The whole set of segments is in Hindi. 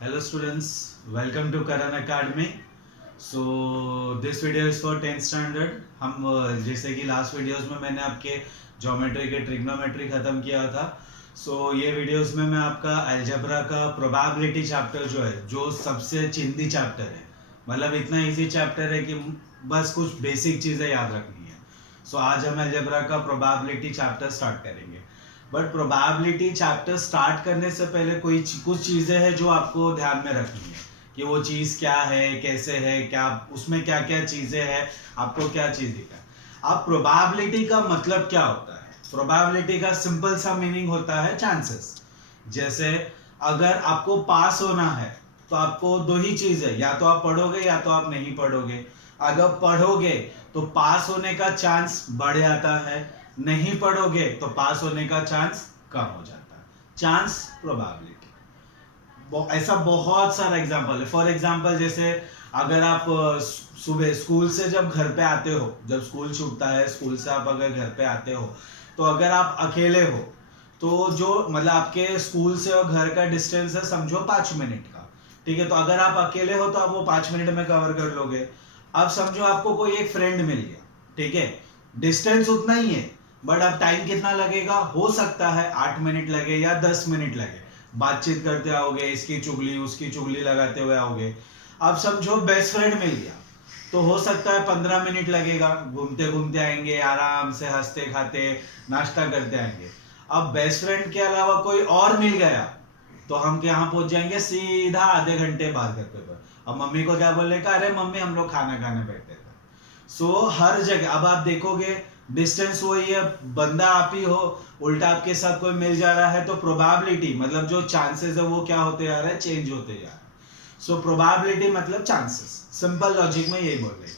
Hello students, welcome to Karan Academy. So this video is for 10th standard. हम जैसे कि लास्ट वीडियोस में मैंने आपके ज्योमेट्री के ट्रिग्नोमेट्री खत्म किया था. ये वीडियोस में मैं आपका अलजेब्रा का प्रोबेबिलिटी चैप्टर जो है, जो सबसे चिंदी चैप्टर है, मतलब इतना इजी चैप्टर है कि बस कुछ बेसिक चीज़ें याद रखनी है. आज हम अलजेब्रा का प्रोबेबिलिटी चैप्टर स्टार्ट करेंगे. बट प्रोबेबिलिटी चैप्टर स्टार्ट करने से पहले कुछ चीज़ें हैं जो आपको ध्यान में रखनी है कि वो चीज़ क्या है, कैसे है, क्या उसमें क्या क्या चीज़ें हैं, आपको क्या चीज़ दिखा है. अब प्रोबेबिलिटी का मतलब क्या होता है? प्रोबेबिलिटी का सिंपल सा मीनिंग होता है चांसेस. जैसे अगर आपको पास होना है तो आपको दो ही चीज़ है, या तो आप पढ़ोगे या तो आप नहीं पढ़ोगे. अगर पढ़ोगे तो पास होने का चांस बढ़ जाता है, नहीं पढ़ोगे तो पास होने का चांस कम हो जाता है. Chance probability. ऐसा बहुत सारा एग्जांपल है. फॉर एग्जांपल जैसे अगर आप सुबह स्कूल से जब घर पे आते हो, जब स्कूल छूटता है, स्कूल से आप अगर घर पे आते हो, तो अगर आप अकेले हो तो जो मतलब आपके स्कूल से और घर का डिस्टेंस है समझो 5 मिनट का. ठीक है, तो अगर आप अकेले हो तो आप वो 5 मिनट में कवर कर लोगे. अब समझो आपको कोई एक फ्रेंड मिल गया. ठीक है, डिस्टेंस उतना ही है, बट अब टाइम कितना लगेगा? हो सकता है 8 मिनट लगे या 10 मिनट लगे. बातचीत करते आओगे, इसकी चुगली उसकी चुगली लगाते हुए आओगे. अब समझो बेस्ट फ्रेंड मिल गया तो हो सकता है 15 मिनट लगेगा. घूमते घूमते आएंगे, आराम से हंसते खाते नाश्ता करते आएंगे. अब बेस्ट फ्रेंड के अलावा कोई और मिल गया तो हम यहाँ पहुंच जाएंगे सीधा आधे घंटे बाद घर पे. अब मम्मी को क्या बोलने का? अरे मम्मी हम लोग खाना खाने बैठे थे. हर जगह अब आप देखोगे डिस्टेंस वही है, बंदा आप ही हो, उल्टा आपके साथ कोई मिल जा रहा है, तो प्रोबेबिलिटी मतलब जो चांसेस है वो क्या होते जा रहे हैं? चेंज होते जा रहे हैं. प्रोबेबिलिटी मतलब चांसेस. सिंपल लॉजिक में यही बोल रहे हैं.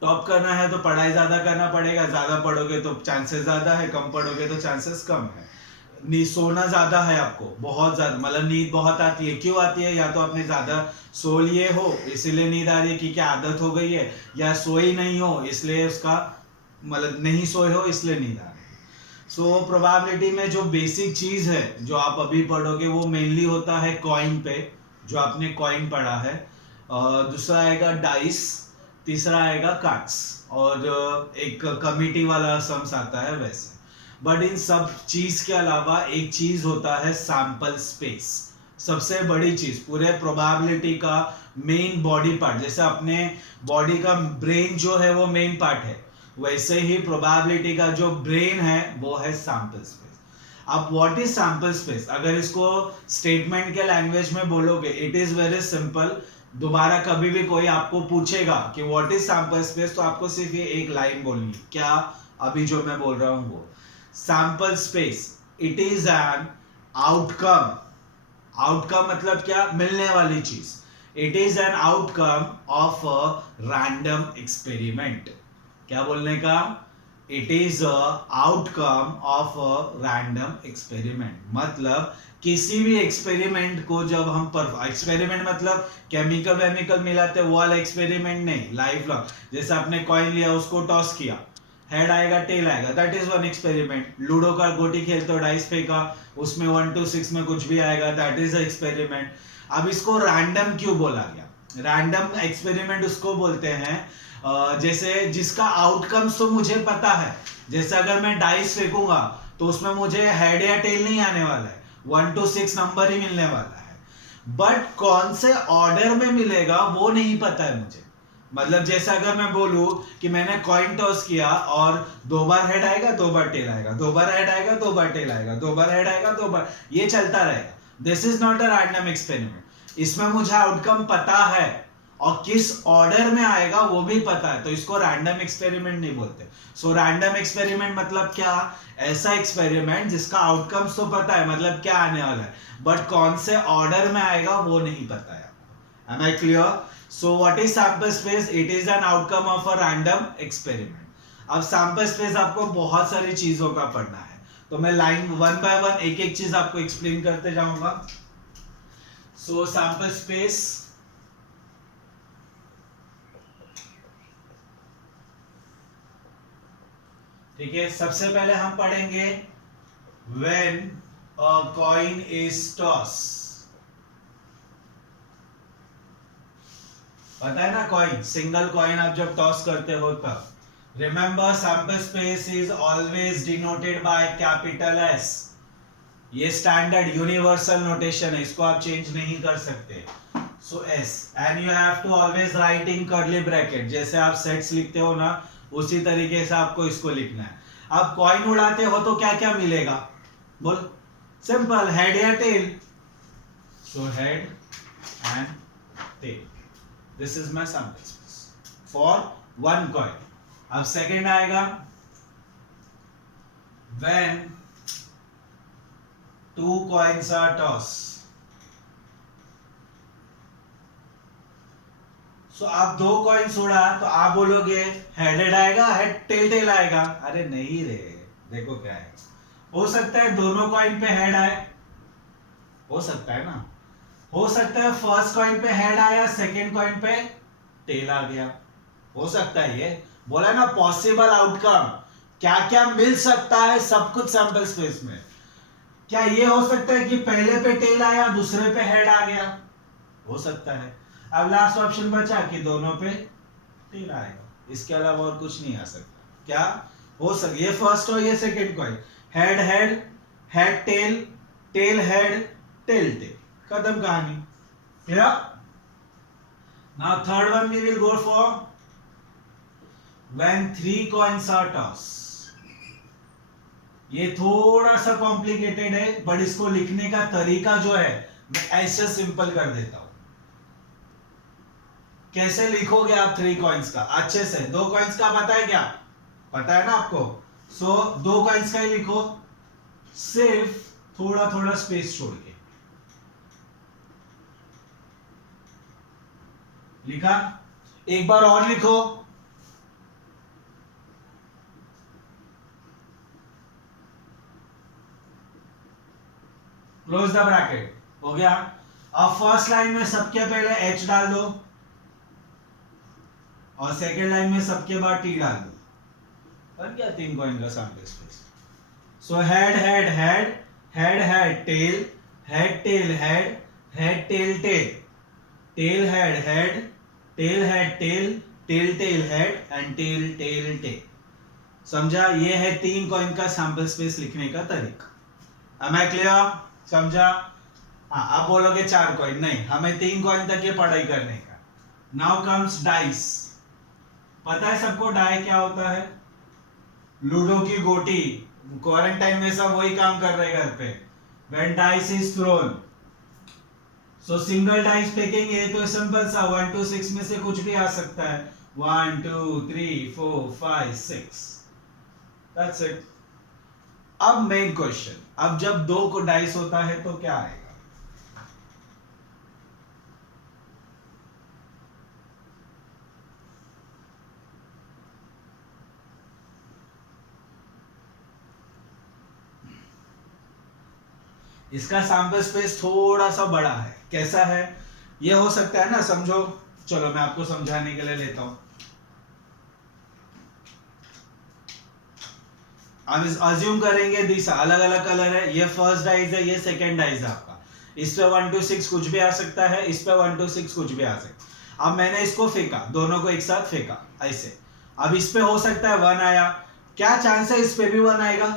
टॉप करना है तो पढ़ाई ज्यादा करना पड़ेगा. ज्यादा पढ़ोगे तो चांसेस ज्यादा है, कम पढ़ोगे तो चांसेस कम है. नींद सोना ज्यादा है आपको, बहुत ज्यादा, मतलब नींद बहुत आती है. क्यों आती है? या तो आपने ज्यादा सो लिए हो इसीलिए नींद आ रही है कि क्या आदत हो गई है, या सोई नहीं हो इसलिए उसका मतलब नहीं सोए हो इसलिए नींद आ रही है. प्रोबेबिलिटी में जो बेसिक चीज है जो आप अभी पढ़ोगे वो मेनली होता है कॉइन पे, जो आपने कॉइन पढ़ा है. दूसरा आएगा डाइस, तीसरा आएगा कार्ड्स, और एक कमिटी वाला सम्स आता है वैसे. बट इन सब चीज के अलावा एक चीज होता है सैंपल स्पेस. सबसे बड़ी चीज पूरे प्रोबेबिलिटी का मेन बॉडी पार्ट. जैसे अपने बॉडी का ब्रेन जो है वो मेन पार्ट है, वैसे ही प्रोबेबिलिटी का जो ब्रेन है वो है सैंपल स्पेस. अब व्हाट इज सैंपल स्पेस? अगर इसको स्टेटमेंट के लैंग्वेज में बोलोगे, इट इज वेरी सिंपल. दोबारा कभी भी कोई आपको पूछेगा कि व्हाट इज सैंपल स्पेस, तो आपको सिर्फ ये एक लाइन बोलनी. क्या? अभी जो मैं बोल रहा हूं वो sample space. It is an outcome. Outcome मतलब क्या? मिलने वाली चीज. It is an outcome of a random experiment. क्या बोलने का? It is a outcome of a random experiment. मतलब किसी भी एक्सपेरिमेंट को जब हम एक्सपेरिमेंट मतलब केमिकल वेमिकल मिलाते वो वाला एक्सपेरिमेंट नहीं, लाइफ लॉन्ग. जैसे आपने कॉइन लिया, उसको टॉस किया, हेड आएगा टेल आएगा, that is one experiment. Ludo का गोटी खेलते हो, डाइस फेंका, उसमें 1 to 6 में कुछ भी आएगा, दैट इज एक्सपेरिमेंट. अब इसको रैंडम क्यों बोला गया? रैंडम एक्सपेरिमेंट उसको बोलते हैं जैसे जिसका आउटकम्स तो मुझे पता है. जैसे अगर मैं डाइस फेंकूंगा तो उसमें मुझे हेड या टेल नहीं आने वाला है, 1 to 6 नंबर ही मिलने वाला है. बट कौन से ऑर्डर में मिलेगा वो नहीं पता है मुझे. मतलब जैसे अगर मैं बोलूं कि मैंने कॉइन टॉस किया और 2 बार हेड आएगा, 2 बार टेल आएगा, 2 बार हेड आएगा, 2 बार टेल आएगा, 2 बार हेड आएगा, 2 बार, ये चलता रहेगा. This is not a random experiment. इसमें मुझे आउटकम पता है और किस ऑर्डर में आएगा वो भी पता है, तो इसको रैंडम एक्सपेरिमेंट नहीं बोलते. रैंडम एक्सपेरिमेंट मतलब क्या? ऐसा एक्सपेरिमेंट जिसका आउटकम्स तो पता है, मतलब क्या आने वाला है, बट कौन से ऑर्डर में आएगा वो नहीं पता है. Am I clear? What is sample space? It is an outcome of a random experiment. अब sample space आपको बहुत सारी चीजों का पढ़ना है, तो मैं लाइन वन बाय वन एक एक चीज आपको एक्सप्लेन करते जाऊंगा. सैंपल स्पेस, ठीक है. सबसे पहले हम पढ़ेंगे when a coin is tossed. पता है ना कॉइन, सिंगल कॉइन आप जब टॉस करते हो तब remember sample space is always denoted by capital S. ये स्टैंडर्ड यूनिवर्सल नोटेशन है, इसको आप चेंज नहीं कर सकते। So S and you have to always write in curly bracket, जैसे आप सेट्स लिखते हो ना उसी तरीके से आपको इसको लिखना है। आप कॉइन उड़ाते हो तो क्या क्या मिलेगा बोल, सिंपल, हेड या tail. So head and tail, this is my sample space for one coin. अब सेकंड आएगा when two coins are toss. So आप दो कॉइन्स उड़ा तो आप बोलोगे हेडेड आएगा, हेड टेल टेल आएगा। अरे नहीं रे, देखो क्या है, हो सकता है दोनों कॉइन पे हेड आए, हो सकता है ना, हो सकता है फर्स्ट कॉइन पे हेड आया, सेकंड कॉइन पे टेल आ गया, हो सकता है। ये बोला ना पॉसिबल आउटकम, क्या क्या मिल सकता है सब कुछ सैंपल स्पेस में। क्या ये हो सकता है कि पहले पे टेल आया दूसरे पे हेड आ गया, हो सकता है। अब लास्ट ऑप्शन बचा कि दोनों पे टेल आएगा, इसके अलावा और कुछ नहीं आ सकता। क्या हो सकता, ये फर्स्ट हो ये second coin, head head head tail tail head tail tail, खत्म कहानी। Clear? Now third one we will go for when three coins are tossed। ये थोड़ा सा कॉम्प्लिकेटेड है बट इसको लिखने का तरीका जो है मैं ऐसे सिंपल कर देता हूं। कैसे लिखोगे आप थ्री कॉइन्स का अच्छे से? दो कॉइन्स का पता है क्या? पता है ना आपको। सो दो कॉइन्स का ही लिखो, सिर्फ थोड़ा थोड़ा स्पेस छोड़ के। लिखा? एक बार और लिखो, क्लोज द ब्रैकेट, हो गया। अब फर्स्ट लाइन में सबके पहले एच डाल दो और सेकेंड लाइन में सबके बाद टी डाल दो, बन गया तीन कॉइन का sample space. So head head head head head tail head tail head head tail tail tail head head tail head tail tail tail head and tail tail tail. समझा? ये है तीन कॉइन का सैंपल स्पेस लिखने का तरीका। Am I clear? समझा? हाँ, आप बोलोगे चार कॉइन, नहीं, हमें तीन कॉइन तक ये पढ़ाई करने का। Now comes dice. पता है सबको डाई क्या होता है? लूडो की गोटी। क्वारंटाइन में सब वही काम कर रहे घर पे। When dice is thrown, so single dice फेंकेंगे तो सिंपल सा 1 to 6 में से कुछ भी आ सकता है। 1 2 3 4 5 6, that's it। अब मेन क्वेश्चन, अब जब दो को डाइस होता है तो क्या आएगा? इसका सैंपल स्पेस थोड़ा सा बड़ा है। कैसा है? ये हो सकता है ना, समझो, चलो मैं आपको समझाने के लिए लेता हूं। अब अज्यूम करेंगे दिशा अलग अलग कलर है, ये फर्स्ट डाइस है, ये सेकंड डाइस है आपका। इस पे 1 to 6 कुछ भी आ सकता है, इस पे 1 to 6 कुछ भी आ सकता है। अब मैंने इसको फेंका, दोनों को एक साथ फेंका ऐसे। अब इस पे हो सकता है 1 आया, क्या चांस है इस पे भी 1 आएगा?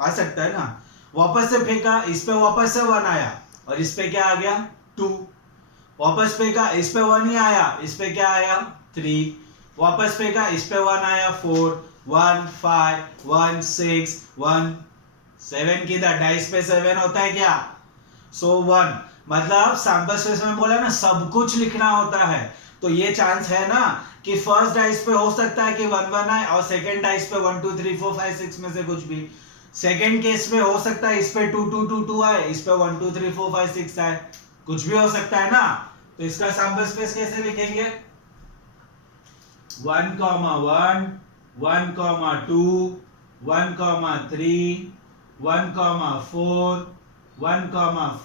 आ सकता है ना। वापस से फेंका, इस पे वापस से 1 आया और इस पे क्या आ गया? 2। वापस फेंका, इस पे 1 ही आया, इस पे क्या आया? 3। वापस फेंका, इस पे 1 आया, 4 1 5 1 6 1 7। किधर डाइस पे 7 होता है क्या? सो 1, मतलब सैंपल स्पेस में बोला ना सब कुछ लिखना होता है। तो ये चांस है ना कि फर्स्ट डाइस पे हो सकता है कि 1 1 आए और सेकंड डाइस पे 1 2 3 4 5 6 में से कुछ भी। सेकंड केस में हो सकता है इस पे 2 2 2 2 आए, इस पे 1 2 3 4 5 6 आए, कुछ भी हो सकता है ना। तो इसका सैंपल स्पेस कैसे लिखेंगे? 1 1 1 2 1 3 1 4 1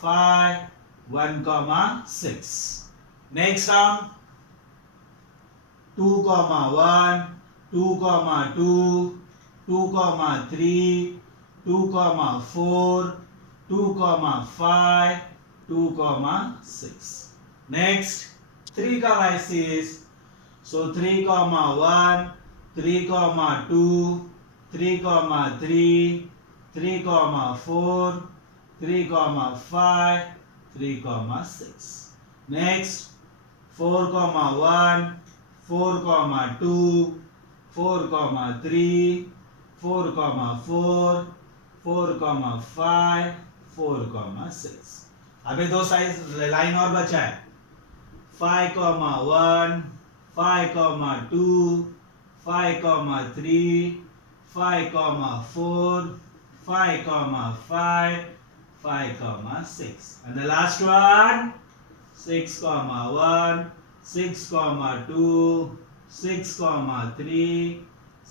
5 1 6। Next round 2 1 2 2 2 3 2 4 2 5 2 6। नेक्स्ट 3 का बाइसिस, so 3,1, 3,2, 3,3, 3,4, 3,5, 3,6. Next 4,1, 4,2, 4,3, 4,4, 4,5, 4,6. अभी दो साइज लाइन और बचा है 5,1, 5,2, 5,3, 5,4, 5,5, 5,6. And the last one 6,1, 6,2, 6,3,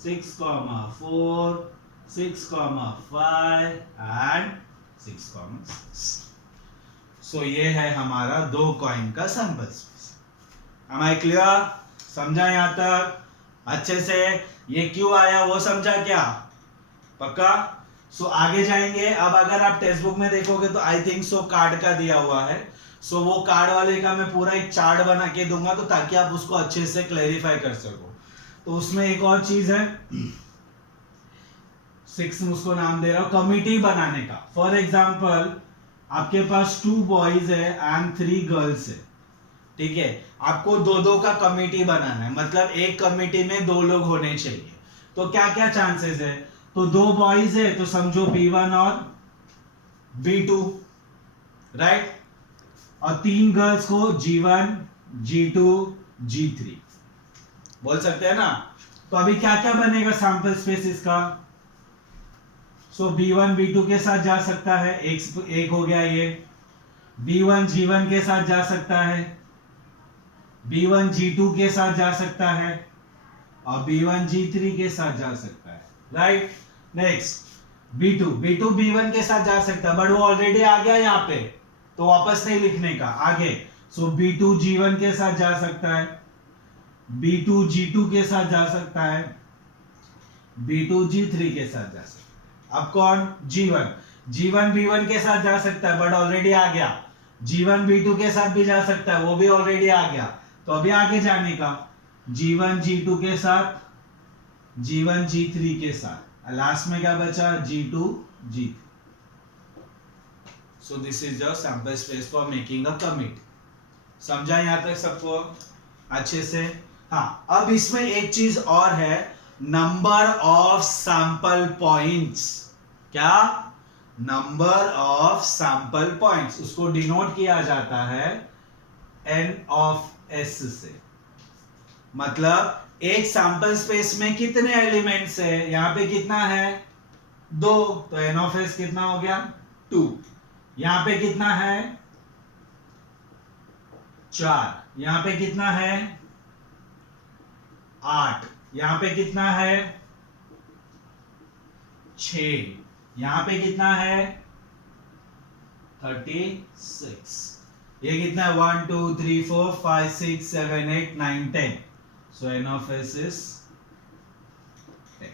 6,4, 6,5 and 6,6. So ये है हमारा दो कॉइन का sample space. Am I clear? समझा यहाँ तक अच्छे से? ये क्यों आया वो समझा क्या? पक्का? सो आगे जाएंगे. अब अगर आप टेक्स्ट बुक में देखोगे तो आई थिंक सो कार्ड का दिया हुआ है. सो वो कार्ड वाले का मैं पूरा एक चार्ट बना के दूंगा तो ताकि आप उसको अच्छे से क्लैरिफाई कर सको. तो उसमें एक और चीज है 6 उसको नाम दे रहा हूं कमिटी बनाने का. फॉर एग्जाम्पल आपके पास 2 बॉयज है एंड 3 गर्ल्स है. ठीक है, आपको दो दो का कमिटी बनाना है. मतलब एक कमिटी में 2 लोग होने चाहिए. तो क्या क्या चांसेस है? तो 2 बॉयज है तो समझो B1 और B2, राइट. और 3 गर्ल्स को G1, G2, G3 बोल सकते हैं ना. तो अभी क्या क्या बनेगा सैंपल स्पेस इसका? सो B1 B2 के साथ जा सकता है, एक हो गया ये. B1 G1 के साथ जा सकता है, B1 G2 के साथ जा सकता है और B1 G3 के साथ जा सकता है, राइट. नेक्स्ट B2 B1 के साथ जा सकता है बट वो ऑलरेडी आ गया यहाँ पे तो वापस नहीं लिखने का. आगे सो B2 G1 के साथ जा सकता है, B2 G2 के साथ जा सकता है, B2 G3 के साथ जा सकता है. अब कौन? G1 B1 के साथ जा सकता है बट ऑलरेडी आ गया. G1 B2 के साथ भी जा सकता है, वो भी ऑलरेडी आ गया. तो अभी आगे जाने का G1 G2 के साथ, G1 G3 के साथ. लास्ट में क्या बचा? G2 G3. So this is your sample space for making a commit. समझा यहाँ तक सबको अच्छे से? हाँ. अब इसमें एक चीज और है, नंबर ऑफ सैंपल पॉइंट्स. क्या? Number of sample points. उसको डिनोट किया जाता है N of S से. मतलब एक सैंपल स्पेस में कितने एलिमेंट्स है? यहाँ पे कितना है? 2. तो N of S कितना हो गया? 2. यहाँ पे कितना है? 4. यहाँ पे कितना है? 8. यहाँ पे कितना है? 6. यहाँ पे कितना है? 36. ये कितना है? 1 2 3 4 5 6 7 8 9 10. So N of S is 10.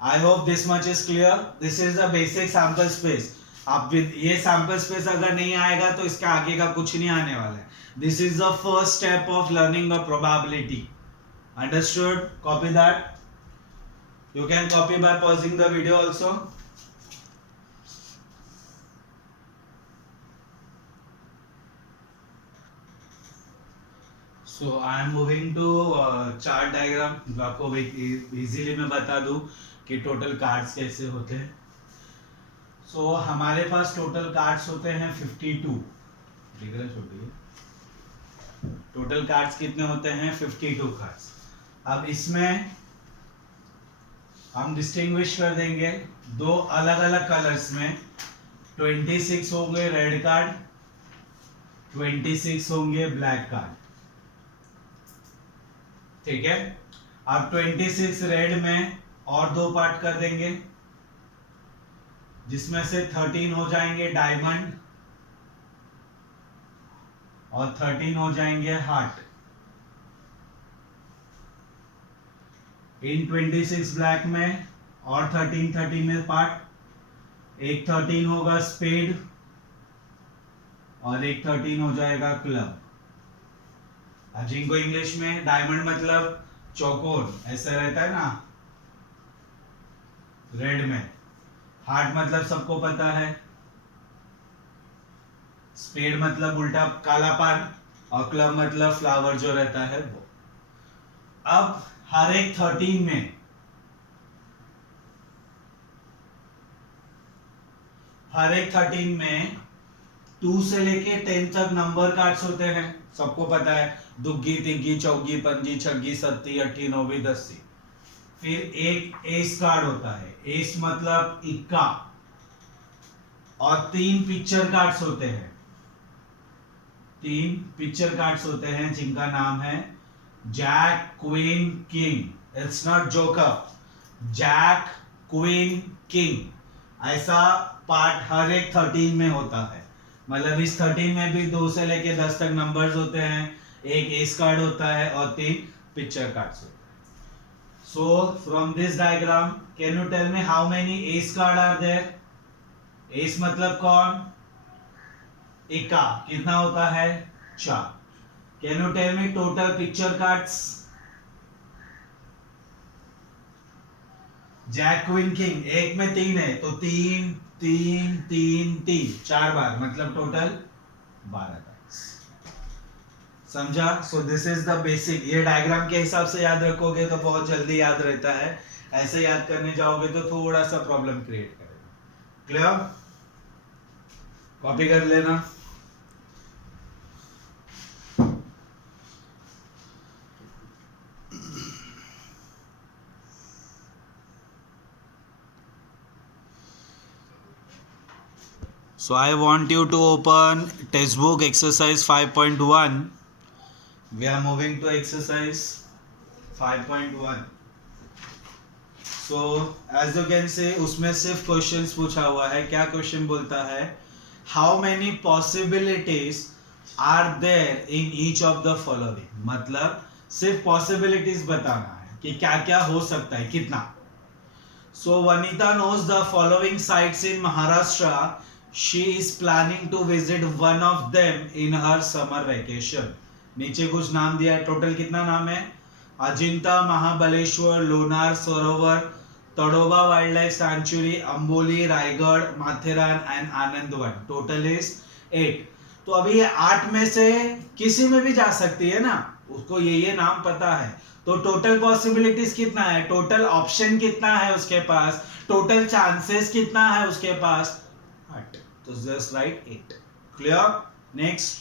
I hope this much is clear. This is the basic sample space. आप ये सैंपल स्पेस अगर नहीं आएगा तो इसके आगे का कुछ नहीं आने वाला है. This is the first step of learning the probability. Understood? Copy that. You can copy by pausing the video also. So I am moving to chart diagram. जो आपको इजीली मैं बता दूं कि टोटल कार्ड्स कैसे होते हैं. सो हमारे पास टोटल कार्ड्स होते हैं 52. दिख रहा है छोटी? टोटल कार्ड्स कितने होते हैं? 52 कार्ड्स. अब इसमें हम डिस्टिंग्विश कर देंगे 2 अलग अलग कलर्स में. 26 होंगे रेड कार्ड, 26 होंगे ब्लैक कार्ड. ठीक है. अब 26 रेड में और 2 पार्ट कर देंगे जिसमें से 13 हो जाएंगे डायमंड और 13 हो जाएंगे हार्ट. इन 26 ब्लैक में और 13 में पार्ट. एक 13 होगा स्पेड और एक 13 हो जाएगा क्लब. अब जिनको इंग्लिश में डायमंड मतलब चौकोर ऐसा रहता है ना, रेड में। हार्ट मतलब सबको पता है, स्पेड मतलब उल्टा काला पान, और क्लब मतलब फ्लावर जो रहता है वो। अब हर एक 13 में 2 से लेके 10 तक नंबर कार्ड्स होते हैं, सबको पता है। दुग्गी, तिग्गी, चौगी, पंजी, छग्गी, सत्ती, अट्ठी, नौवी, दस्ती। फिर एक एस कार्ड होता है, एस मतलब इक्का, और 3 पिक्चर कार्ड्स होते हैं। 3 पिक्चर कार्ड्स होते हैं जिनका नाम है jack, queen, king. It's not joker, jack, queen, king. ऐसा पार्ट हर एक 13 में होता है। मतलब इस 13 में भी 2 से लेके 10 तक नंबर्स होते हैं, एक एस कार्ड होता है और 3 पिक्चर कार्ड्स होते हैं। So from this diagram can you tell me how many ace card are there? Ace मतलब कौन? इक्का। कितना होता है? 4। Can you tell me total picture cards? Jack, queen, king एक में 3 है तो 3 3 3 3 4 बार, मतलब टोटल 12 कार्ड्स। समझा? So this is the basic. ये डायग्राम के हिसाब से याद रखोगे तो बहुत जल्दी याद रहता है, ऐसे याद करने जाओगे तो थोड़ा सा प्रॉब्लम क्रिएट करेगा। क्लियर? कॉपी कर लेना। So I want you to open textbook exercise 5.1. We are moving to exercise 5.1. So as you can see उसमें सिर्फ क्वेश्चंस पूछा हुआ है। क्या क्वेश्चन बोलता है? How many possibilities are there in each of the following? मतलब सिर्फ possibilities बताना है कि क्या क्या हो सकता है, कितना। So Vanita knows the following sites in Maharashtra. She is planning to visit one of them in her summer vacation. नीचे कुछ नाम दिया है, टोटल कितना नाम है? Ajanta, Mahabaleshwar, Lonar Sarovar, Tadoba wildlife sanctuary, Amboli, Raigad, Matheran and Anandwan. Total is 8। तो अभी ये 8 में से किसी में भी जा सकती है ना, उसको ये नाम पता है। तो टोटल पॉसिबिलिटीज कितना है, टोटल ऑप्शन कितना है उसके पास, टोटल चांसेस कितना है उसके पास? 8। तो just right 8। Clear? Next,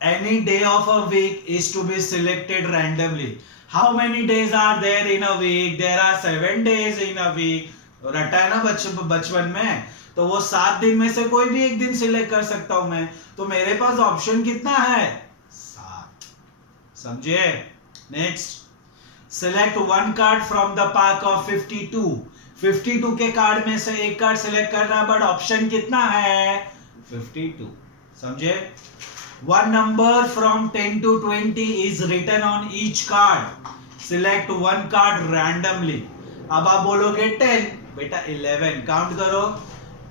any day of a week is to be selected randomly. How many days are there in a week? There are 7 days in a week. रटा है ना बचपन में, तो वो 7 दिन में से कोई भी एक दिन सिलेक्ट कर सकता हूं मैं। तो मेरे पास ऑप्शन कितना है? 7। समझे? Next, select one card from the park of 52। 52 के कार्ड में से एक कार्ड सिलेक्ट करना, बट ऑप्शन कितना है? 52। समझे? One number from 10 to 20 is written on each card. Select one card randomly. अब आप बोलोगे 10, बेटा 11 काउंट करो।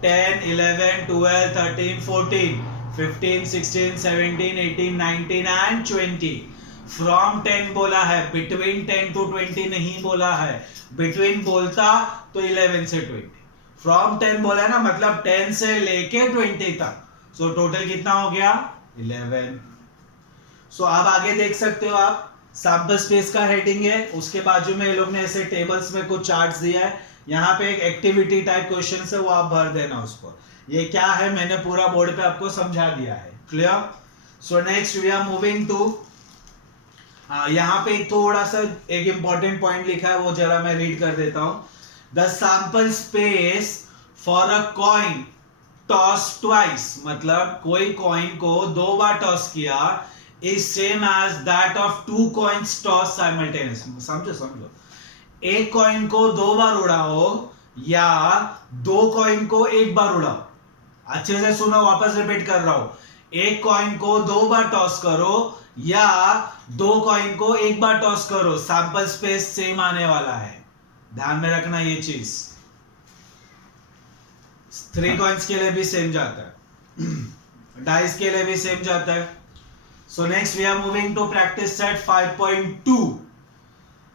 10, 11, 12, 13, 14, 15, 16, 17, 18, 19 and 20. From 10 बोला है, between 10 to 20 नहीं बोला है। Between बोलता तो 11 से 20। From 10 बोला है ना, मतलब 10 से लेके 20 तक। So टोटल कितना हो गया? 11। सो अब आगे देख सकते हो आप, सैंपल स्पेस का हेडिंग है, उसके बाजू में ये लोग ने ऐसे टेबल्स में कुछ चार्ट्स दिया है। यहाँ पे एक एक्टिविटी टाइप क्वेश्चन है, वो आप भर देना उसको। ये क्या है मैंने पूरा बोर्ड पे आपको समझा दिया है। Clear? So next we are moving to, यहाँ पे थोड़ा सा एक इंपॉर्टेंट पॉइंट लिखा है, वो जरा मैं रीड कर देता हूँ। The sample space for a coin toss twice, मतलब कोई कॉइन को 2 बार टॉस किया, is same as that of 2 coins toss simultaneously. समझो, एक कॉइन को 2 बार उड़ाओ या 2 कॉइन को 1 बार उड़ाओ। अच्छे से सुनो, वापस रिपीट कर रहा हूं। एक कॉइन को 2 बार टॉस करो या 2 कॉइन को 1 बार टॉस करो, सैंपल स्पेस सेम आने वाला है। ध्यान में रखना ये चीज। 3 कॉइन्स के लिए भी सेम जाता है, डाइस के लिए भी सेम जाता है। So next we are moving to practice set 5.2.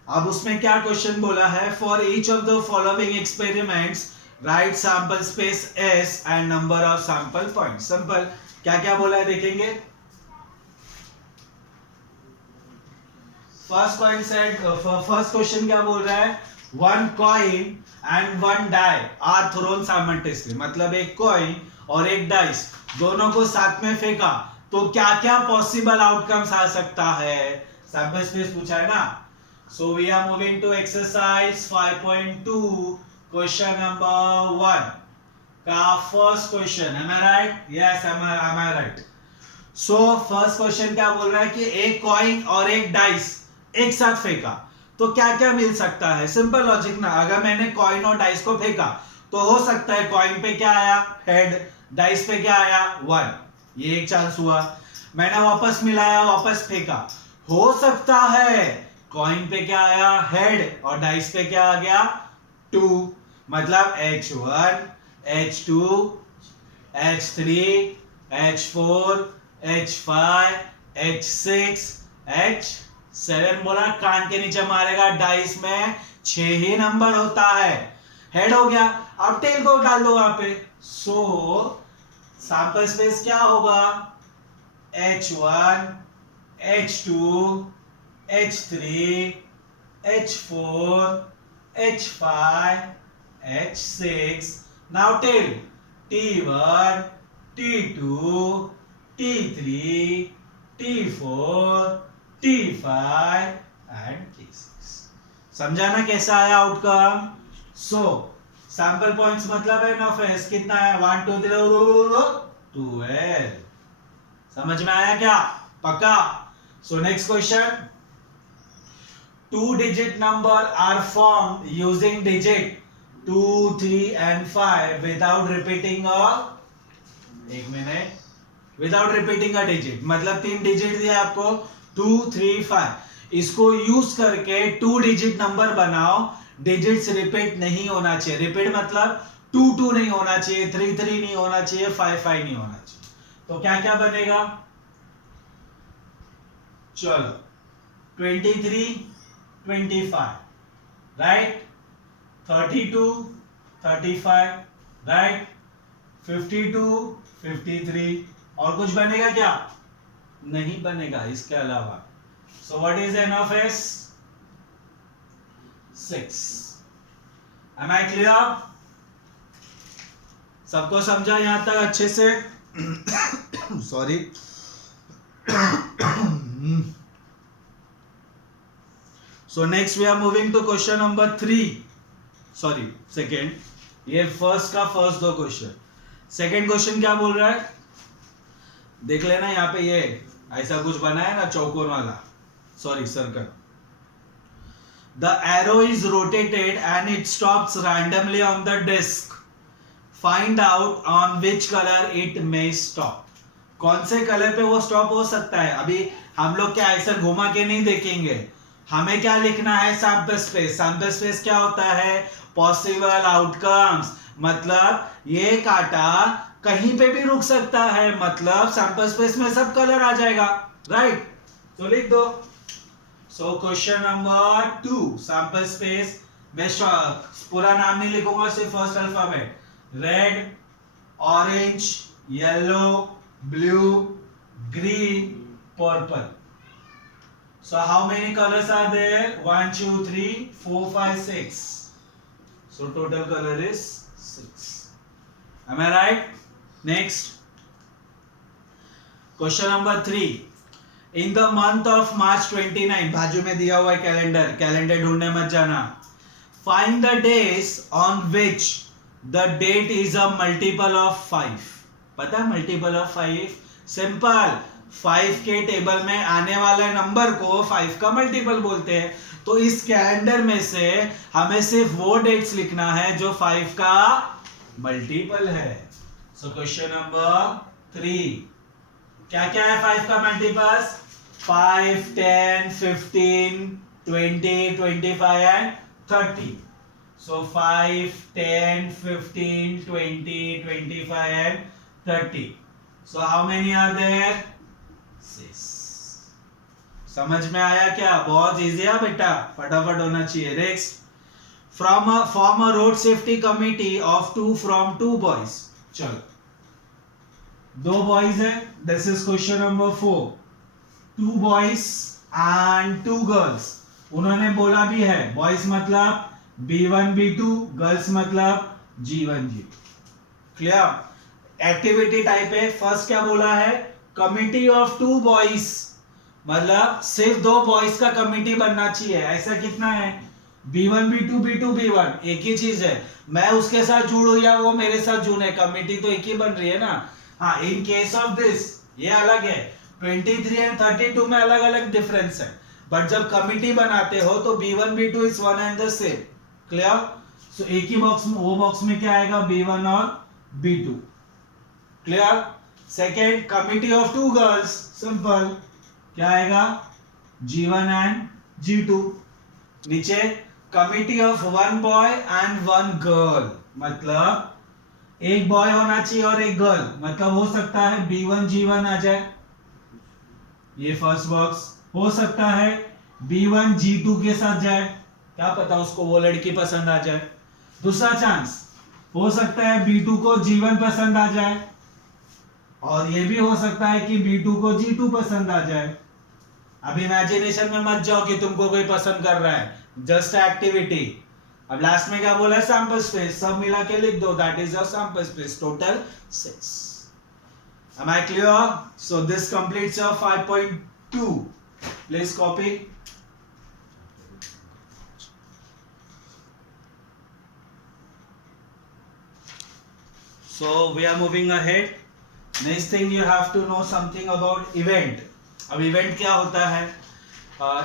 अब उसमें क्या क्वेश्चन बोला है, for each of the following experiments write sample space S and number of sample point. Simple. क्या क्या बोला है देखेंगे. फर्स्ट क्वेश्चन क्या बोल रहा है, one coin and one die are thrown simultaneously. मतलब एक कॉइन और एक डाइस दोनों को साथ में फेंका तो क्या क्या पॉसिबल आउटकम्स आ सकता है. सैंपल स्पेस पूछा है ना. So we are moving to exercise 5.2 question number 1 का first question. Am I right? Yes, am I right. So first question क्या बोल रहा है कि एक कॉइन और एक डाइस एक साथ फेंका तो क्या क्या मिल सकता है. सिंपल लॉजिक ना. अगर मैंने कॉइन और डाइस को फेंका तो हो सकता है कॉइन पे क्या आया, हेड. डाइस पे क्या आया, 1. ये एक चांस हुआ. मैंने वापस मिलाया, वापस फेंका, हो सकता है कॉइन पे क्या आया, हेड, और डाइस पे क्या आ गया, 2. मतलब H1 H2 H3 H4 H5 H6 H7. बोला कान के नीचे मारेगा. डाइस में 6 ही नंबर होता है. हेड हो गया. अब टेल को डाल दो वहां पे. सो सैंपल स्पेस क्या होगा, H1 H2 H3 H4 H5 H6. Now tail T1 T2 T3 T4 T5 and T6. समझा ना कैसा आया आउटकम. सो सैंपल पॉइंट्स मतलब है ना फेस कितना है, 1 2 3 12. समझ में आया क्या, पक्का. So next question. 2 digit number are formed using digit 2 3 and 5 without repeating a, एक minute, without repeating a digit. मतलब 3 डिजिट दिया आपको 2 3 5. इसको यूज करके 2 डिजिट नंबर बनाओ. डिजिट्स रिपीट नहीं होना चाहिए. रिपीट मतलब 2 2 नहीं होना चाहिए, 3 3 नहीं होना चाहिए, 5 5 नहीं होना चाहिए. तो क्या क्या बनेगा, चलो 23 25 राइट, 32 35 राइट, 52 53. और कुछ बनेगा क्या, नहीं बनेगा इसके अलावा. So what is n of S, 6. Am I clear? सबको समझा यहां तक अच्छे से? Sorry. So next we are moving to question number 3. Sorry second. ये फर्स्ट का फर्स्ट 2 क्वेश्चन. सेकेंड क्वेश्चन क्या बोल रहा है, देख लेना. यहाँ पे ये ऐसा कुछ बना है ना चौकोन वाला, sorry circle. The arrow is rotated and it stops randomly on the disc. Find out on which colour it may stop. कौन से कलर पे वो स्टॉप हो सकता है. अभी हम लोग क्या ऐसा घुमा के नहीं देखेंगे. हमें क्या लिखना है, सैंपल स्पेस. सैंपल स्पेस क्या होता है, पॉसिबल आउटकम्स. मतलब ये काटा कहीं पे भी रुक सकता है, मतलब सैंपल स्पेस में सब कलर आ जाएगा, राइट. तो लिख दो. So question number 2 sample space. मैं पूरा नाम नहीं लिखूंगा, सिर्फ first alphabet. Red, orange, yellow, blue, green, purple. So how many colors are there? 1 2 3 4 5 6. So total color is 6. Am I right? Next. Question number 3. In the month of March 29, बाजू में दिया हुआ है कैलेंडर. कैलेंडर ढूंढने मत जाना. Find the days on which the date is a multiple of 5. पता है multiple of 5? Simple. 5 के टेबल में आने वाले नंबर को 5 का मल्टीपल बोलते हैं. तो इस कैलेंडर में से हमें सिर्फ वो डेट्स लिखना है जो 5 का मल्टीपल है. So question number 3. क्या क्या है 5 का multiples, 5 10 15 20 25 and 30. So 5 10 15 20 25 and 30. So how many are there? 6. समझ में आया क्या? बहुत इजी है बेटा, फटाफट होना चाहिए। Next, form a road safety committee of 2 from 2 boys. चलो, 2 बॉयज है, this is question number 4। 2 boys and 2 girls. उन्होंने बोला भी है, बॉयज मतलब B1 B2, गर्ल्स मतलब G1 G2। Clear? Activity type है। फर्स्ट क्या बोला है? कमिटी ऑफ 2 बॉयज, मतलब सिर्फ 2 बॉयज का कमिटी बनना चाहिए। ऐसा कितना है? B1 B2 B2 B1, एक ही चीज है। मैं उसके साथ जुड़ू या वो मेरे साथ जुड़े, कमिटी तो एक ही बन रही है ना। हाँ, इन केस ऑफ दिस ये अलग है, 23 एंड 32 में अलग अलग डिफरेंस है, बट जब कमिटी बनाते हो तो B1 B2 is one and the same. Clear? So एक ही बॉक्स में, वो बॉक्स में क्या आएगा? B1 और B2। Clear? Second, committee of 2 girls, simple, क्या आएगा? G1 and G2। नीचे, committee of 1 boy and 1 girl, मतलब एक बॉय होना चाहिए और एक गर्ल, मतलब हो सकता है B1 G1 आ जाए, ये फर्स्ट बॉक्स। हो सकता है B1 G2 के साथ जाए, क्या पता उसको वो लड़की पसंद आ जाए। दूसरा चांस, हो सकता है B2 को G1 पसंद आ जाए, और ये भी हो सकता है कि B2 को G2 पसंद आ जाए। अब इमेजिनेशन में मत जाओ कि तुमको कोई पसंद कर रहा है, जस्ट एक्टिविटी। अब लास्ट में क्या बोला है? सैंपल स्पेस, सब मिला के लिख दो, that is your sample space, total 6। Am I clear? So this completes your 5.2. Please copy. So we are moving ahead. Next thing you have to know something about event. अब event क्या होता है?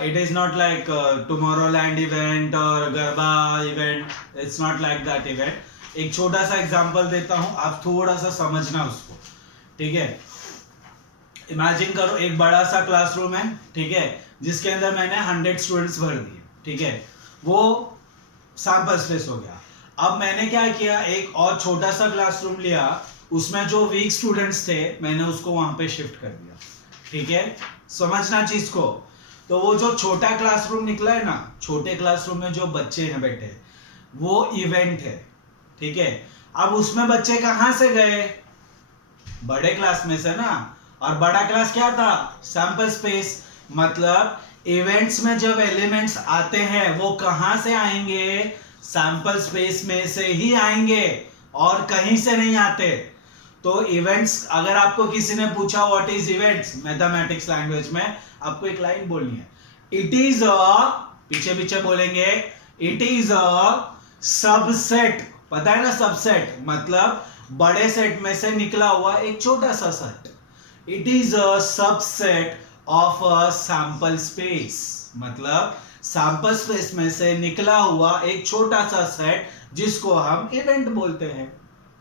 It is not like Tomorrowland event or garba event. It's not like that event. एक छोटा सा एग्जांपल देता हूं, आप थोड़ा सा समझना उसको, ठीक है? इमेजिन करो एक बड़ा सा क्लासरूम है, ठीक है, जिसके अंदर मैंने 100 स्टूडेंट्स भर दिए, ठीक है, वो सैंपल स्पेस हो गया। अब मैंने क्या किया, एक और छोटा सा क्लासरूम लिया, उसमें जो वीक स्टूडेंट्स थे मैंने उसको वहां पे शिफ्ट कर दिया, ठीक है? समझना चीज को। तो वो जो छोटा क्लासरूम निकला है ना, छोटे क्लासरूम में जो बच्चे हैं बैठे, वो इवेंट है, ठीक है? अब उसमें बच्चे कहां से गए? बड़े क्लास में से ना, और बड़ा क्लास क्या था? Sample space. मतलब इवेंट्स में जब एलिमेंट्स आते हैं वो कहां से आएंगे? सैंपल स्पेस में से ही आएंगे, और कहीं से नहीं आते। तो इवेंट्स, अगर आपको किसी ने पूछा what is events mathematics language में, आपको एक लाइन बोलनी है, इट इज अ, पीछे पीछे बोलेंगे, इट इज अ सबसेट। पता है ना सबसेट मतलब बड़े सेट में से निकला हुआ एक छोटा सा set. It is a subset of a sample space, मतलब सैंपल स्पेस में से निकला हुआ एक छोटा सा सेट जिसको हम इवेंट बोलते हैं।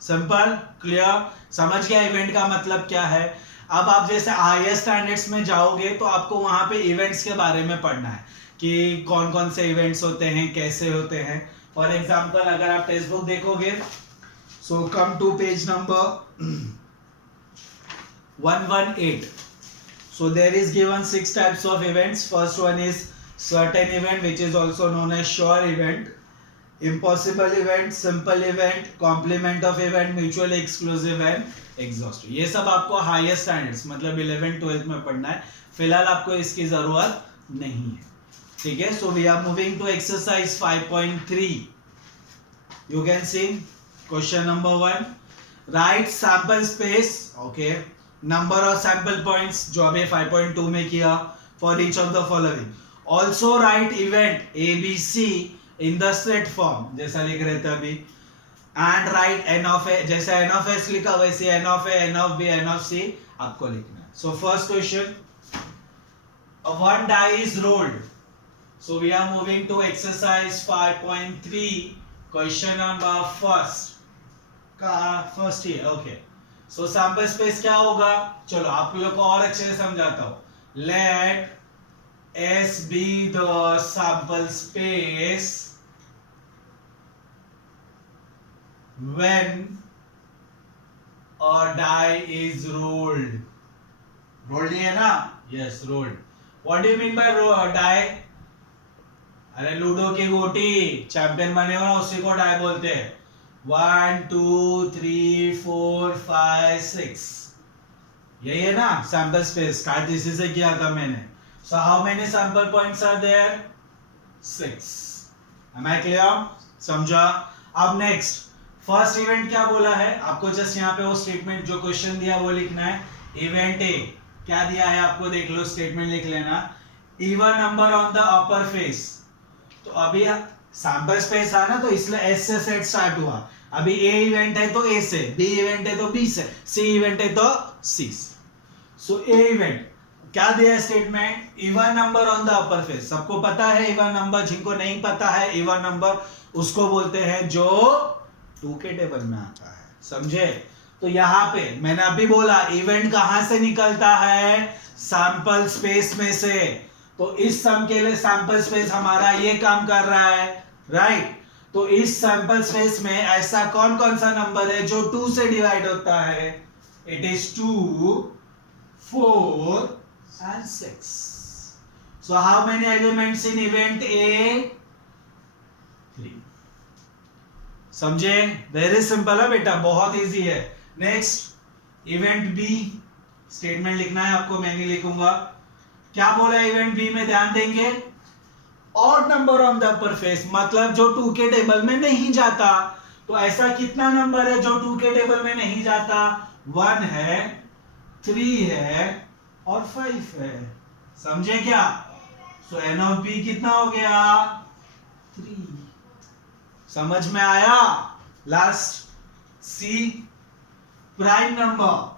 Simple, clear? समझ गया इवेंट का मतलब क्या है? अब आप जैसे हायर स्टैंडर्ड्स में जाओगे तो आपको वहां पे इवेंट्स के बारे में पढ़ना है कि कौन कौन से इवेंट्स होते हैं, कैसे होते हैं। फॉर एग्जाम्पल, अगर आप टेक्स्ट बुक देखोगे, so come to page number 118. So there is given 6 types of events. First one is certain event, which is also known as sure event, impossible event, simple event, complement of event, mutually exclusive and exhaustive. ये सब आपको हायर स्टैंडर्ड्स मतलब 11 12 में पढ़ना है, फिलहाल आपको इसकी जरूरत नहीं है, ठीक है? So we are moving to exercise 5.3. You can see question number 1, write sample space, okay, number of sample points जो अभी 5.2 में किया, for each of the following. Also write event ABC in the set form, जैसा लिख रहे थे अभी, and write n of a, जैसा n of s लिखा वैसे n of a, n of b, n of c आपको लिखना है। So first question, one die is rolled. So we are moving to exercise 5.3, question number first का फर्स्ट ही है, ओके। सो सैंपल स्पेस क्या होगा? चलो आप लोग को और अच्छे से समझाता हूं। Let S be the sample space when a die is rolled. Rolled है ना? Yes, rolled. What do you mean by die? अरे लूडो की गोटी, चैंपियन बने हो ना, उसी को डाई बोलते हैं। 1 2 3 4 5 6, यही है ना सैंपल स्पेस। स्टार्ट इसी से किया था मैंने। So how many sample points are there? 6। Am I clear? समझा? अब नेक्स्ट फर्स्ट इवेंट क्या बोला है आपको? जस्ट यहाँ पे वो स्टेटमेंट जो क्वेश्चन दिया वो लिखना है। इवेंट ए क्या दिया है आपको, देख लो, स्टेटमेंट लिख लेना। Even number on the upper face. तो अभी सैंपल स्पेस है ना, तो इसलिए एस से सेट स्टार्ट हुआ। अभी ए इवेंट है तो ए से, बी इवेंट है तो बी से, सी इवेंट है तो सी से। सो ए इवेंट क्या दिया statement? Even number on the upper face. सबको पता है इवन नंबर, जिनको नहीं पता है इवन नंबर उसको बोलते हैं जो 2 के टेबल में आता है, समझे? तो यहां पे मैंने अभी बोला इवेंट कहां से निकलता है? सैंपल स्पेस में से। तो इस सम के लिए सैंपल स्पेस हमारा ये काम कर रहा है, राइट? तो इस सैंपल स्पेस में ऐसा कौन कौन सा नंबर है जो 2 से डिवाइड होता है? It is 2 4 and 6. So how many elements in event A? 3. समझे? वेरी सिंपल है बेटा, बहुत इजी है। नेक्स्ट इवेंट बी, स्टेटमेंट लिखना है आपको, मैं नहीं लिखूंगा। क्या बोला इवेंट बी में? ध्यान देंगे, odd number on the upper face, मतलब जो 2 के टेबल में नहीं जाता। तो ऐसा कितना नंबर है जो 2 के टेबल में नहीं जाता? 1 है, 3 है और 5 है, समझे क्या? सो एन ऑफ बी कितना हो गया? 3। समझ में आया? Last C, prime number.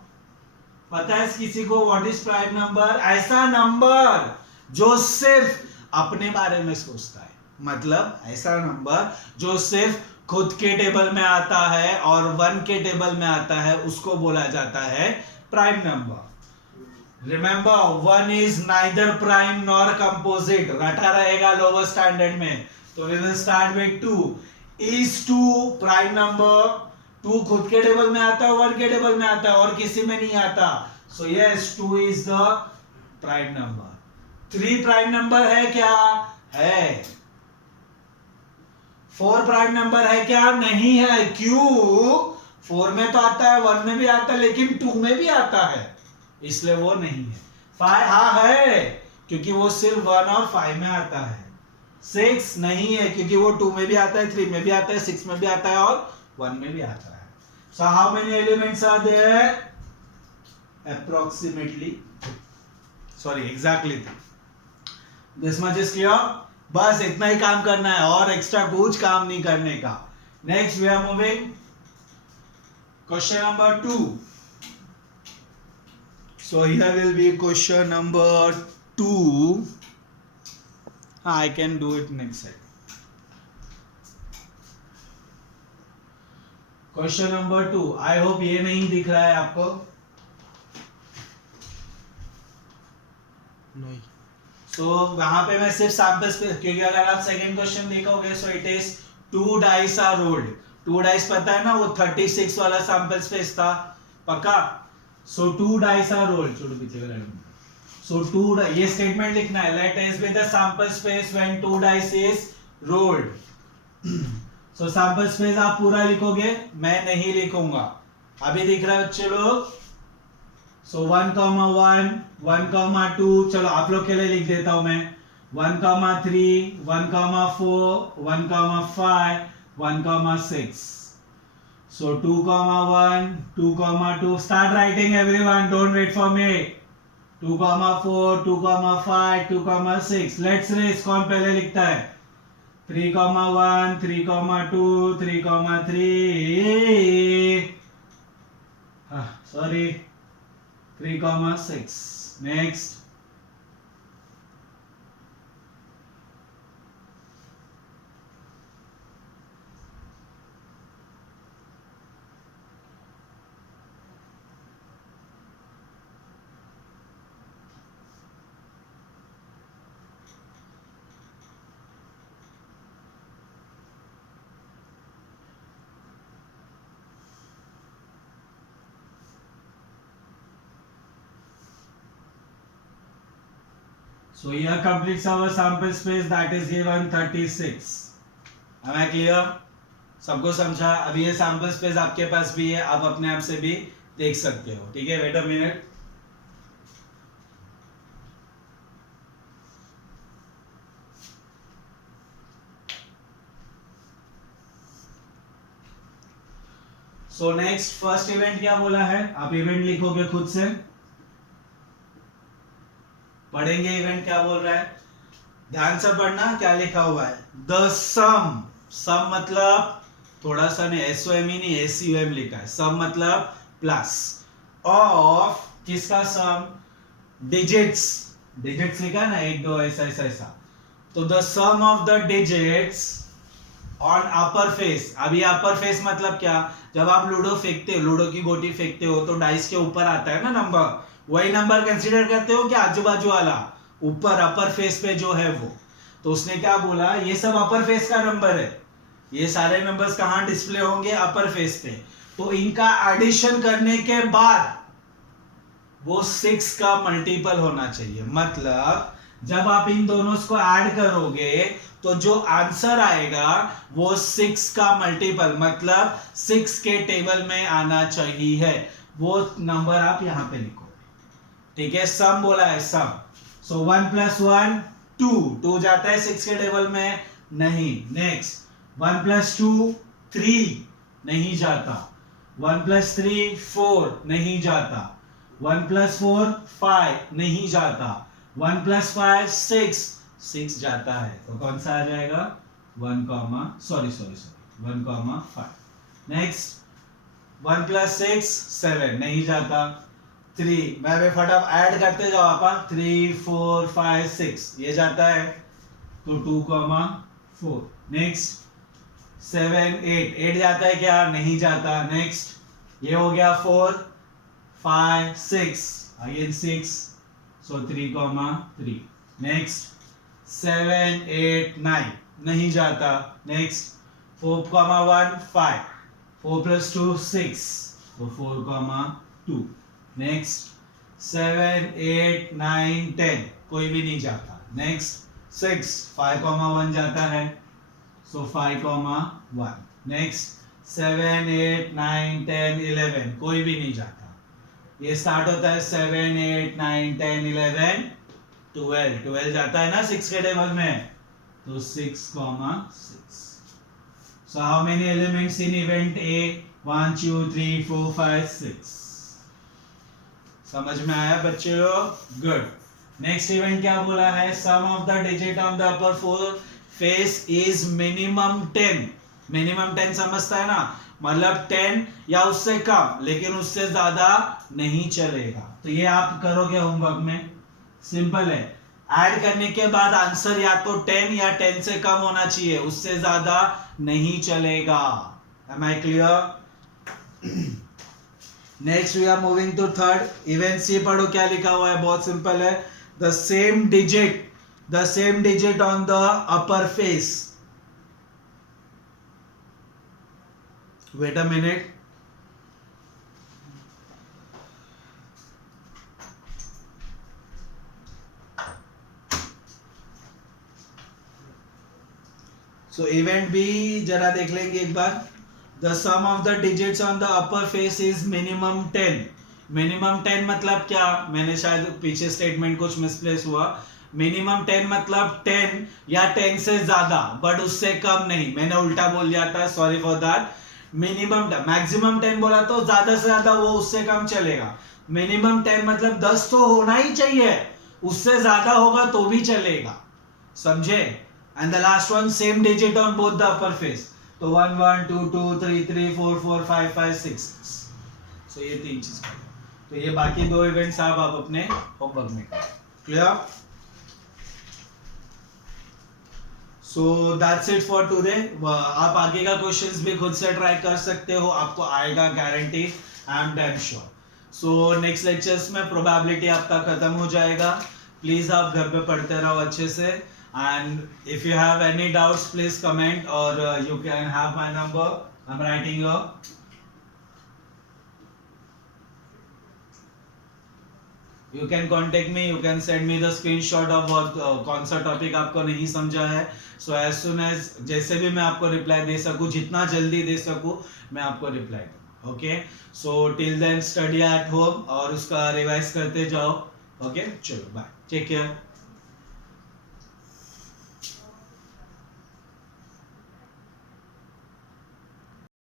पता है किसी को व्हाट इज प्राइम नंबर? ऐसा नंबर जो सिर्फ अपने बारे में सोचता है, मतलब ऐसा नंबर जो सिर्फ खुद के टेबल में आता है और 1 के टेबल में आता है, उसको बोला जाता है prime number. Remember 1 is neither prime nor composite, रटा रहेगा लोअर स्टैंडर्ड में। तो we will start with 2। Is 2 prime number? 2 खुद के टेबल में आता है, 1 के टेबल में आता है और किसी में नहीं आता। So yes 2 is the prime number. 3 prime number है क्या? है। 4 प्राइम नंबर है क्या? नहीं है। क्यों? 4 में तो आता है, 1 में भी आता है, लेकिन 2 में भी आता है, इसलिए वो नहीं है। 5 हाँ है, क्योंकि वो सिर्फ 1 और 5 में आता है। 6 नहीं है, क्योंकि वो 2 में भी आता है, 3 में भी आता है, 6 में भी आता है और 1 में भी आता है। So how many elements are there? Approximately, sorry, exactly. This much is clear? बस इतना ही काम करना है और एक्स्ट्रा कुछ काम नहीं करने का। Next we are moving question number 2. So here will be question number 2. I can do it next side. Question number 2. I hope ये नहीं दिख रहा है आपको? नहीं। सो वहां पे मैं सिर्फ सैंपल स्पेस, क्योंकि अगर आप सेकंड क्वेश्चन देखोगे so it is 2 dice are rolled. 2 dice पता है ना, वो 36 वाला सैंपल स्पेस था, पक्का? सो 2 डाइस आर रोल्ड। छोड़ो पीछे का लाइन। सो 2, ये स्टेटमेंट लिखना है, let S be the sample space when 2 dice is rolled. So sample space आप पूरा लिखोगे, मैं नहीं लिखूंगा। अभी दिख रहा है बच्चे लोग? सो 1, 1, 1, 2, चलो आप लोग के लिए लिख देता हूं मैं। 1, 3, 1, 4, 1, 5, 1, 6. So 2, 1, 2, 2. Start writing everyone. Don't wait for me. 2, 4, 2, 5, 2, 6. Let's race. कौन पहले लिखता है? 3, 1, 3, 2, 3, 3. Sorry. 3, 6. Next. So here completes our sample space that is given 36. Am I clear? सबको समझा? अभी ये sample space आपके पास भी है, आप अपने आप से भी देख सकते हो. ठीक है, wait a minute. So next first event क्या बोला है? आप event लिखोगे खुद से. पढ़ेंगे इवेंट क्या बोल रहा है, ध्यान से पढ़ना. क्या लिखा हुआ है? द सम. सम मतलब थोड़ा सा नहीं, SOM ही नहीं, SUM लिखा है. सम मतलब प्लस ऑफ किसका सम? डिजिट्स. डिजिट्स लिखा है ना, 1 2 ऐसा ऐसा ऐसा. तो the sum of the digits on upper face. अभी अपर फेस मतलब क्या? जब आप लूडो फेंकते हो, लूडो की गोटी फेंकते हो तो डाइस के ऊपर आता है ना नंबर, वही नंबर कंसीडर करते हो कि आजू बाजू वाला ऊपर अपर फेस पे जो है वो. तो उसने क्या बोला, ये सब अपर फेस का नंबर है, ये सारे नंबर्स कहां डिस्प्ले होंगे? अपर फेस पे. तो इनका एडिशन करने के बाद वो 6 का मल्टीपल होना चाहिए. मतलब जब आप इन दोनों को ऐड करोगे तो जो आंसर आएगा वो 6 का मल्टीपल, मतलब 6 के टेबल में आना चाहिए. वो नंबर आप यहां पे लिखो. ठीक है, सम बोला है, सम. सो 1 + 1 2. 2 जाता है 6 के टेबल में? नहीं. नेक्स्ट 1 + 2 3. नहीं जाता. 1 + 3 4. नहीं जाता. 1 + 4 5. नहीं जाता. 1 + 5 6. 6 जाता है. तो कौन सा आ जाएगा? 1 सॉरी 1 5. नेक्स्ट 1 + 6 7. नहीं जाता. 3. मैं फटाफट ऐड करते जाओ आप. 3 4 5 6. ये जाता है. तो 2 4. नेक्स्ट 7 8. 8 जाता है क्या? नहीं जाता. नेक्स्ट ये हो गया 4 5 6. अगेन 6. सो 3 3. नेक्स्ट 7 8 9. नहीं जाता. नेक्स्ट 4 1 5. 4 + 2 6. तो 4 2. नेक्स्ट 7 8 9 10. कोई भी नहीं जाता. नेक्स्ट 6 5 1 जाता है. सो 5 1. नेक्स्ट 7 8 9 10 11. कोई भी नहीं जाता. ये स्टार्ट होता है 7 8 9 10 11 12. 12 जाता है ना 6 के टेबल में. तो 6 6. So how many elements in event A? 1 2 3 4 5 6. समझ में आया बच्चों? गुड. नेक्स्ट इवेंट क्या बोला है? Sum of the digit on the upper four face is minimum 10. Minimum 10 समझता है ना, मतलब 10 या उससे कम, लेकिन उससे ज्यादा नहीं चलेगा. तो ये आप करोगे होमवर्क में. सिंपल है. ऐड करने के बाद आंसर या तो 10 या 10 से कम होना चाहिए, उससे ज्यादा नहीं चलेगा. Am I clear? Next we are moving to third. Event C पढ़ो क्या लिखा हुआ है. बहुत सिंपल है. The same digit on the upper face. Wait a minute. So event भी जरा देख लेंगे एक बार. The sum of the digits on the upper face is minimum 10. Minimum 10 मतलब क्या? मैंने शायद पीछे स्टेटमेंट कुछ मिसप्लेस हुआ. मिनिमम 10 मतलब 10 या 10 से ज्यादा, बट उससे कम नहीं. मैंने उल्टा बोल दिया था, sorry for that. Minimum maximum 10 बोला तो ज्यादा से ज्यादा वो उससे कम चलेगा. मिनिमम 10 मतलब 10 तो होना ही चाहिए, उससे ज्यादा होगा तो भी चलेगा. समझे? And the last one same digit on both the upper face. तो 1 1 2 2 3 3 4 4 5 5 6. सो ये 3 चीज. तो ये बाकी 2 इवेंट्स आप अपने होमवर्क में करें. Clear? So that's it for today. आप आगे का क्वेश्चंस भी खुद से ट्राई कर सकते हो, आपको आएगा guarantee. I am damn sure. So next lectures में प्रोबेबिलिटी आपका खत्म हो जाएगा. प्लीज आप घर पे पढ़ते रहो अच्छे से. And if you have any doubts, please comment, or you can have my number. I'm writing here. You can contact me, you can send me the screenshot of कौन सा टॉपिक आपको नहीं समझा है. सो एज सुन एज जैसे भी मैं आपको रिप्लाई दे सकूँ, जितना जल्दी दे सकूँ मैं आपको रिप्लाई दूँ. Okay, so till then study at home और उसका रिवाइज करते जाओ. ओके, चलो बाय, टेक केयर.